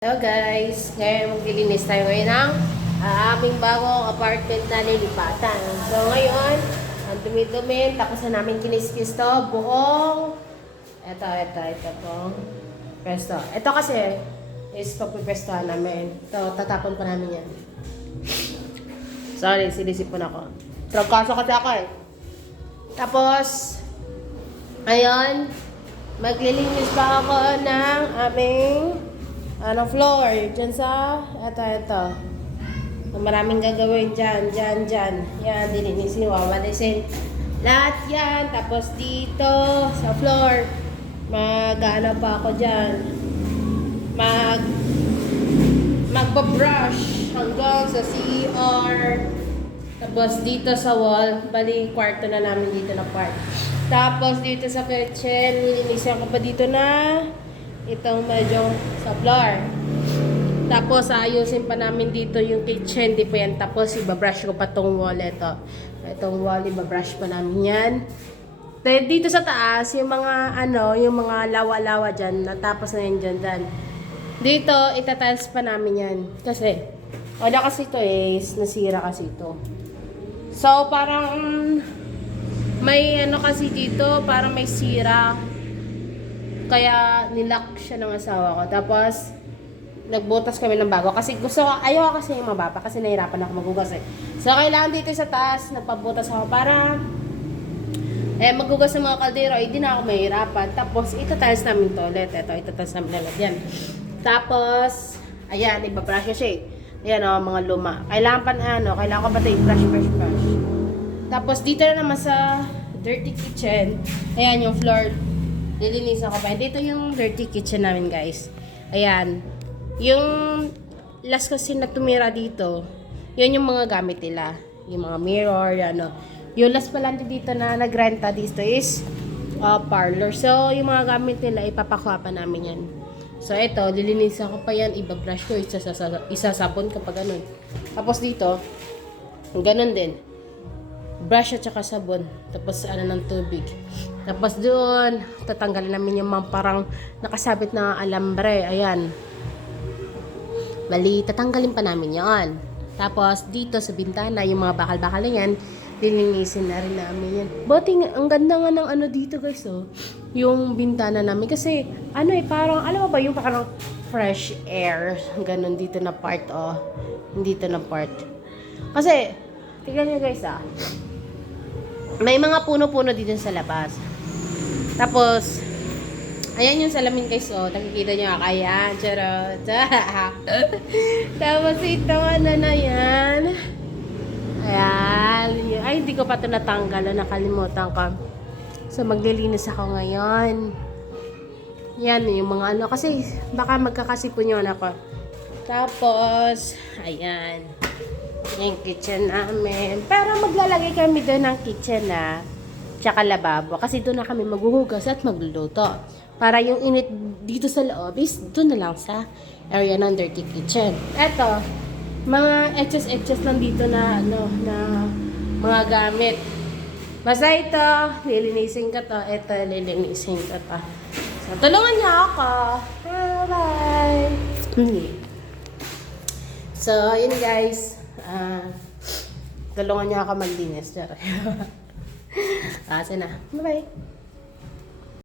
Hello guys, ngayon maglilinis tayo ngayon ng aming bagong apartment na lilipatan. So ngayon, ang dumi-dumi, tapos na namin kiniskis to, buong, ito po, pesto. Ito kasi, is pagpipestohan namin. Ito, tatapon pa namin yan. Sorry, sinisipon ako. Trangkaso kasi ako eh. Tapos, ngayon, maglilinis pa ako ng aming floor. Diyan sa, ito. Maraming gagawin dyan. Yan, dilinisin, wawalisin. Lahat yan. Tapos dito, sa floor, mag-ano pa ako dyan. Magpa-brush hanggang sa CR. Tapos dito sa wall, bali, kwarto na namin dito na part. Tapos dito sa kitchen, nilinisin ko pa dito na itong medyo sa floor. Tapos ayusin pa namin dito yung kitchen, di pa yan. Tapos ibabrush ko pa tong wall ito. Itong wall, ibabrush pa namin yan. Dito sa taas, yung mga yung mga lawa-lawa dyan, natapos na yan dyan. Dito, itatiles pa namin yan. Kasi, kasi ito nasira kasi ito. So, parang may kasi dito, parang may sira. Kaya nilock siya ng asawa ko. Tapos, nagbutas kami ng bago. Kasi ayaw kasi yung mababa. Kasi nahirapan ako maghugas eh. So, kailangan dito sa taas, nagpabutas ako para maghugas ng mga kaldero. Hindi na ako mahirapan. Tapos, itatiles namin to ulit. Ito, itatiles namin ulit. Yan. Tapos, ayan, ibabrush siya eh. Ayan mga luma. Kailangan ko ba ito i-brush. Tapos, dito na naman sa dirty kitchen. Ayan, yung floor. Lilinisan ko pa. Dito yung dirty kitchen namin, guys. Ayan. Yung last kasi na tumira dito, yun yung mga gamit nila. Yung mga mirror, Yung last pala dito na nagrenta dito is parlor. So, yung mga gamit nila, ipapakuha pa namin yan. So, ito, lilinisan ko pa yan. Ibabrush ko. Isasabon kapag ganun. Tapos dito, ganun din. Brush at saka sabon. Tapos ng tubig. Tapos doon, tatanggalin namin yung mga parang nakasabit na alambre. Ayan. Bali, tatanggalin pa namin yan. Tapos dito sa bintana, yung mga bakal-bakal na yan, lilinisin na rin namin yan. Buti ang ganda nga ng dito guys, yung bintana namin. Kasi, parang, alam mo ba, yung parang fresh air. Ganon dito na part, Dito na part. Kasi, tignan nyo guys, may mga puno-puno dito sa labas. Tapos, ayan yung salamin guys, nakikita nyo, ayan, charot. Tapos itong na yan. Ayan. Ay, hindi ko pa ito natanggal, nakalimutan ko. So, maglilinis ako ngayon. Yan, yung mga kasi baka magkakasipon yun ako. Tapos, ayan. Yung kitchen namin. Pero maglalagay kami doon ng kitchen tsaka lababo. Kasi doon na kami maghuhugas at magluluto. Para yung init dito sa loob is doon na lang sa area ng dirty kitchen. Eto, mga etches lang dito na mga gamit. Basta ito, lilinisin ko to. Ito, lilinisin ko to. So, tulungan niyo ako. Bye! So, yun guys. Tulungan niyo ako maglinis. Kasi na. Bye-bye.